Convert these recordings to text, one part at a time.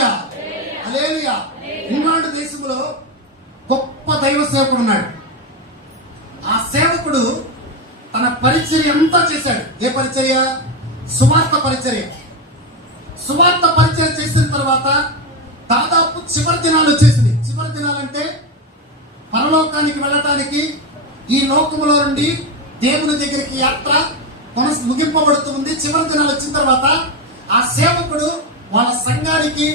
హల్లెలూయా, హల్లెలూయా. England దేశంలో గొప్ప దైవ సేవకుడు ఉన్నాడు. ఆ సేవకుడు తన పరిచర్య అంతా చేశాడు. ఏ పరిచర్య? సువార్త పరిచర్య. సువార్త పరిచర్య చేసిన తర్వాత దాదాపు చివరి దినాలు వచ్చేసింది. చివరి దినాలంటే పరలోకానికి వెళ్ళటానికి, ఈ లోకములో నుండి దేవుని దగ్గరికి యాత్ర ముగింపబడుతుంది. చివరి దినాలు వచ్చిన తర్వాత ఆ సేవకుడు వాళ్ళ సంఘానికి,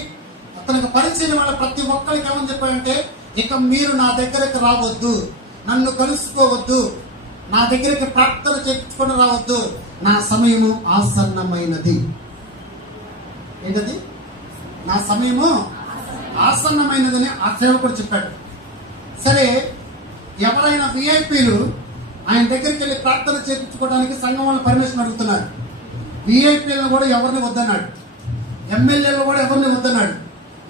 అతనికి పరిచయం వాళ్ళ ప్రతి ఒక్కరికి ఏమని చెప్పాడంటే, ఇక మీరు నా దగ్గరకు రావద్దు, నన్ను కలుసుకోవద్దు, నా దగ్గరికి ప్రార్థన చేయించుకొని రావద్దు, నా సమయము ఆసన్నమైనది. ఏంటది? నా సమయము ఆసన్నమైనదని ఆ సేవకుడు చెప్పాడు. సరే, ఎవరైనా విఐపీలు ఆయన దగ్గరికి వెళ్ళి ప్రార్థన చేయించుకోవడానికి సంఘం వాళ్ళు పర్మిషన్ అడుగుతున్నారు. విఐపీలను కూడా ఎవరిని వద్దన్నాడు, ఎమ్మెల్యేలు కూడా ఎవరిని వద్దన్నాడు,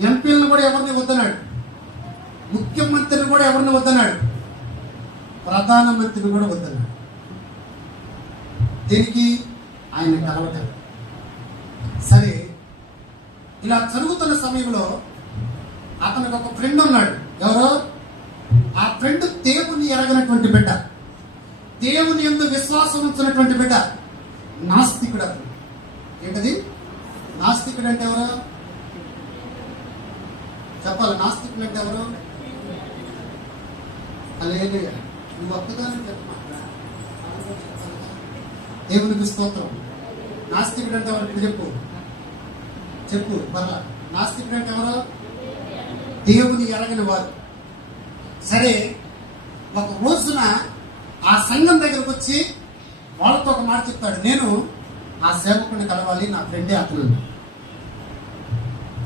ఎంపీలను కూడా ఎవరిని వద్దన్నాడు, ముఖ్యమంత్రిని కూడా ఎవరిని వద్దన్నాడు, ప్రధానమంత్రిని కూడా వద్దన్నాడు. దీనికి ఆయన కలవటం. సరే, ఇలా జరుగుతున్న సమయంలో అతనికి ఒక ఫ్రెండ్ ఉన్నాడు. ఎవరో? ఆ ఫ్రెండ్ దేవుని ఎరగనటువంటి బిడ్డ, దేవుని యందు విశ్వాసం ఉంచినటువంటి బిడ్డ, నాస్తికుడు. అతను ఏంటది? నాస్తికుడు అంటే ఎవరు చెప్పాలి? నాస్తికుడు అంటే ఎవరు? హల్లెలూయా. నువ్వు ఒక్కదాన్ని చెప్పమా, దేవునికి స్తోత్రం. నాస్తికుడు అంటే ఎవరు? చెప్పు చెప్పు పర్లా. నాస్తికుడు అంటే ఎవరు? దేవుని ఎరగని వారు. సరే, ఒక రోజున ఆ సంఘం దగ్గరకు వచ్చి వాళ్ళతో ఒక మాట చెప్తాడు, నేను ఆ సేవకుడిని కలవాలి, నా ఫ్రెండే అతను.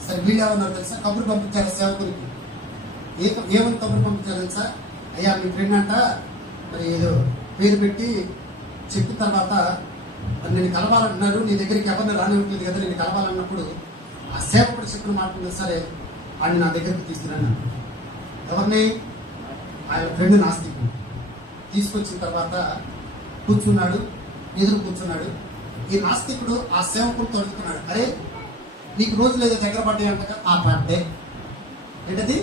సరే, వీళ్ళు ఏమన్నారు తెలుసా? కబురు పంపించారు సేవకుడికి. ఏమని కబురు పంపించారు తెలుసా? అయ్యా, మీ ఫ్రెండ్ అంట మరి ఏదో పేరు పెట్టి చెప్పిన తర్వాత నేను కలవాలంటున్నారు, నీ దగ్గరికి ఎవరిని రానివ్వట్లేదు కదా, నేను కలవాలన్నప్పుడు ఆ సేవకుడు చెప్పిన మాట, సరే ఆయన నా దగ్గరికి తీసుకురాను. ఎవరిని? ఆయన ఫ్రెండ్ నాస్తికుడు. తీసుకొచ్చిన తర్వాత కూర్చున్నాడు, ఎదురు కూర్చున్నాడు. ఈ నాస్తికుడు ఆ సేవకుడితో అడుగుతున్నాడు, అరే నీకు రోజు లేదో దగ్గర పడ్డాయి అంట. ఆ పడ్డే. ఏంటది?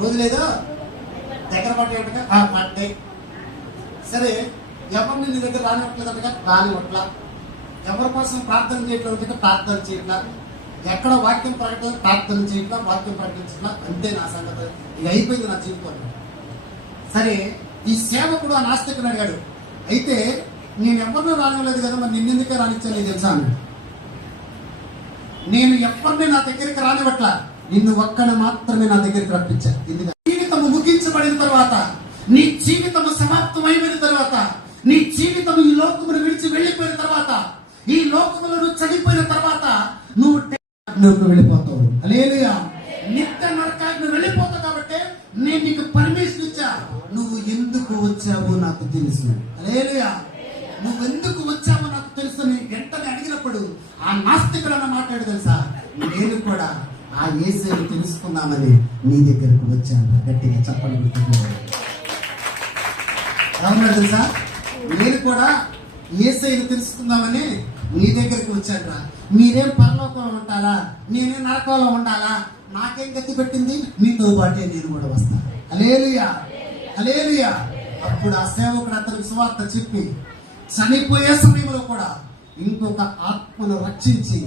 రోజు లేదో దగ్గర పడ్డాయి అంటగా. ఆ పడ్డే. సరే, ఎవరిని నీ దగ్గర రానివ్వట్లేదంటగా. రానివ్వట్లా. ఎవరి కోసం ప్రార్థన చేయట్లేదు, ప్రార్థన చేయట్లా. ఎక్కడ వాక్యం ప్రకటన, ప్రార్థన చేయట్లా, వాక్యం ప్రకటించట్లా. అంతే నా సంగతి, ఇది అయిపోయింది నా జీవితంలో. సరే, ఈ సేవకుడు ఆ నాస్తికుడు అడిగాడు, అయితే నేను ఎవరిని రానివ్వలేదు కదా, మరి నిన్నెందుకే రానిచ్చాను తెలుసా అన్నాడు. నేను ఎవరిని నా దగ్గరికి రానివ్వట్లా, నిన్ను ఒక్కని మాత్రమే నా దగ్గరికి రప్పించా. జీవితము ముగించబడిన తర్వాత, నీ జీవితము సమాప్తమైన తర్వాత, నీ జీవితం ఈ లోకమును విడిచి వెళ్ళిపోయిన తర్వాత, ఈ లోకములో నువ్వు చనిపోయిన తర్వాత నువ్వు వెళ్ళిపోతావు. హల్లెలూయా. నిత్య నరకానికి వెళ్ళిపోతావు. కాబట్టి నేను నీకు పర్మిషన్ ఇచ్చా. నువ్వు ఎందుకు వచ్చావో నాకు తెలుసు. హల్లెలూయా. నువ్వు ఎందుకు వచ్చావో నాకు తెలుసు. నీ వెంటనే అడిగినప్పుడు ఆ నాస్తికుడు అన్న మాట్లాడు తెలుసా, నేను కూడా ఆ యేసుని తెలుసుకుందామని నీ దగ్గరకు వచ్చాను. గట్టిగా చెప్పండి. ఏమన్నాడు తెలుసా? నేను కూడా యేసుని తెలుసుకుందామని నీ దగ్గరికి వచ్చాను. మీరేం పరలోకంలో ఉంటారా, నేనేం నరకంలో ఉండాలా, నాకేం గతి పెట్టింది, మీతో పాటే నేను కూడా వస్తాను. హల్లెలూయా, హల్లెలూయా. అప్పుడు ఆ సేవకుడు అతనికి సువార్త చెప్పి చనిపోయే సమయంలో కూడా ఇంకొక ఆత్మను రక్షించి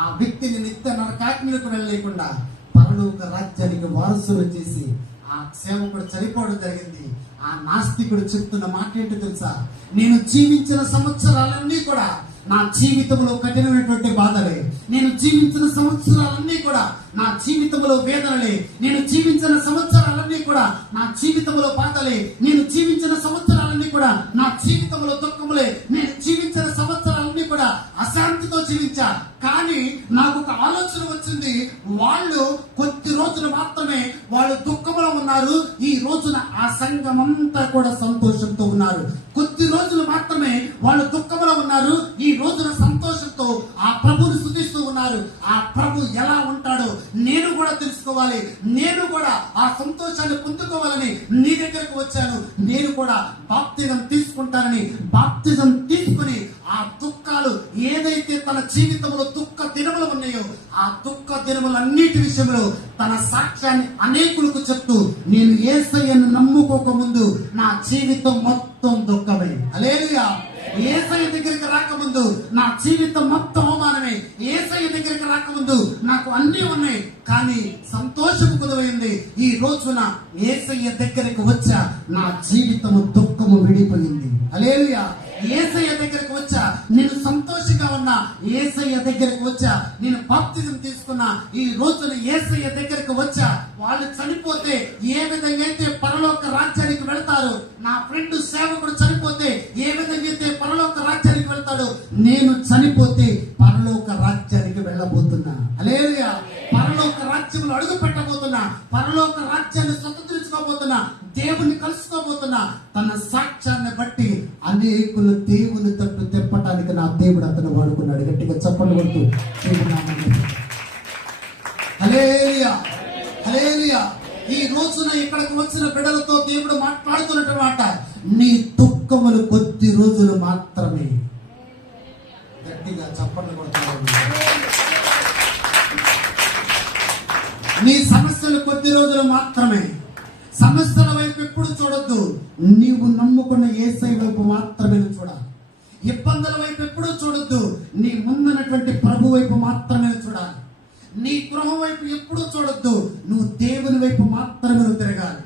ఆ వ్యక్తిని నిత్య నరకాగ్నికి వెళ్ళలేకుండా పరలోక రాజ్యానికి వారసులు చేసి ఆ సేవకుడు చనిపోవడం జరిగింది. ఆ నాస్తికుడు చెప్తున్న మాట ఏంటో తెలుసా? నేను జీవించిన సంవత్సరాలన్నీ కూడా నా జీవితంలో కఠినమైనటువంటి బాధలే, నేను జీవించిన సంవత్సరాలన్నీ కూడా నా జీవితంలో వేదనలే, నేను జీవించిన సంవత్సరాలన్నీ కూడా నా జీవితంలో బాధలే, నేను జీవించిన సంవత్సరాలన్నీ కూడా నా జీవితంలో దుఃఖములే, నేను జీవించిన సంవత్సరాలన్నీ కూడా అశాంతితో జీవించా. కానీ నాకు ఒక ఆలోచన వచ్చింది, వాళ్ళు కొద్ది రోజులు మాత్రమే వాళ్ళు దుఃఖంలో ఉన్నారు, ఈ రోజున ఆ సంఘం అంతా కూడా సంతోషంతో ఉన్నారు. కొద్ది రోజులు మాత్రమే వాళ్ళు దుఃఖంలో ఉన్నారు, ఈ రోజున సంతోషంతో ఆ ప్రభుని స్తుతిస్తూ ఉన్నారు. ఆ ప్రభు ఎలా ఉంటాడో నేను కూడా తెలుసుకోవాలి, నేను కూడా ఆ సంతోషాన్ని పొందుకోవాలని నీ దగ్గరకు వచ్చాను. నేను కూడా బాప్తిజం తీసుకుంటానని బాప్తిజం తీసుకుని ఆ దుఃఖాలు ఏదైతే తన జీవితంలో దుఃఖ దినములు ఉన్నాయో ఆ దుఃఖ దినములన్నిటి విషయంలో తన సాక్ష్యాన్ని అనేకులకు చెప్తూ, నేను యేసయ్యను నమ్ముకోక ముందు నా జీవితం మొత్తం దుఃఖమే. హల్లెలూయా. యేసయ్య దగ్గరికి రాకముందు నా జీవితం మొత్తం అవమానమే. యేసయ్య దగ్గరికి రాకముందు నాకు అన్నీ ఉన్నాయి, కానీ సంతోషము కుదవైంది. ఈ రోజున యేసయ్య దగ్గరికి వచ్చా, నా జీవితము దుఃఖము విడిపోయింది. హల్లెలూయా. యేసయ్య దగ్గరికి వచ్చా, నేను సంతోషంగా ఉన్నా. యేసయ్య దగ్గరికి వచ్చా, నేను బాప్తిజం తీసుకున్నా. ఈ రోజున యేసయ్య దగ్గరికి వచ్చా. వాళ్ళు చనిపోతే ఏ విధంగా అయితే పరలోక రాజ్యానికి వెళ్తారు, నా ఫ్రెండ్ సేవకుడు చనిపోతే ఏ విధంగా అయితే పరలోక రాజ్యానికి వెళ్తాడు, నేను చనిపోతే పరలోక రాజ్యానికి వెళ్ళబోతున్నా. హల్లెలూయా. పరలోక రాజ్యంలో అడుగు పెట్టబోతున్నా. పరలోక రాజ్యాన్ని స్వతంత్రించుకోబోతున్నా. దేవుని కలుసుకోబోతున్నా. తన సాక్ష్యాన్ని బట్టి అనేకులు దేవుని తట్టు తెప్పటానికి నా దేవుడు అతను వాడుకున్నాడు. గట్టిగా చప్పట్లు కొడుతూ హల్లెలూయా, హల్లెలూయా. ఈ రోజున ఇక్కడికి వచ్చిన బిడ్డలతో దేవుడు మాట్లాడుతున్నట్టు మాట, నీ దుఃఖములు కొద్ది రోజులు మాత్రమే. గట్టిగా చప్పట్లు కొడుతున్నాడు. నీ సమస్యలు కొద్ది రోజులు మాత్రమే. సమస్యల వైపు ఎప్పుడు చూడొద్దు. నీవు నమ్ముకున్న యేసయ్య వైపు మాత్రమే చూడాలి. ఇబ్బందుల వైపు ఎప్పుడు చూడొద్దు. నీ ముందున్నటువంటి ప్రభు వైపు మాత్రమే చూడాలి. నీ గృహం వైపు ఎప్పుడు చూడొద్దు. నువ్వు దేవుని వైపు మాత్రమే తిరగాలి.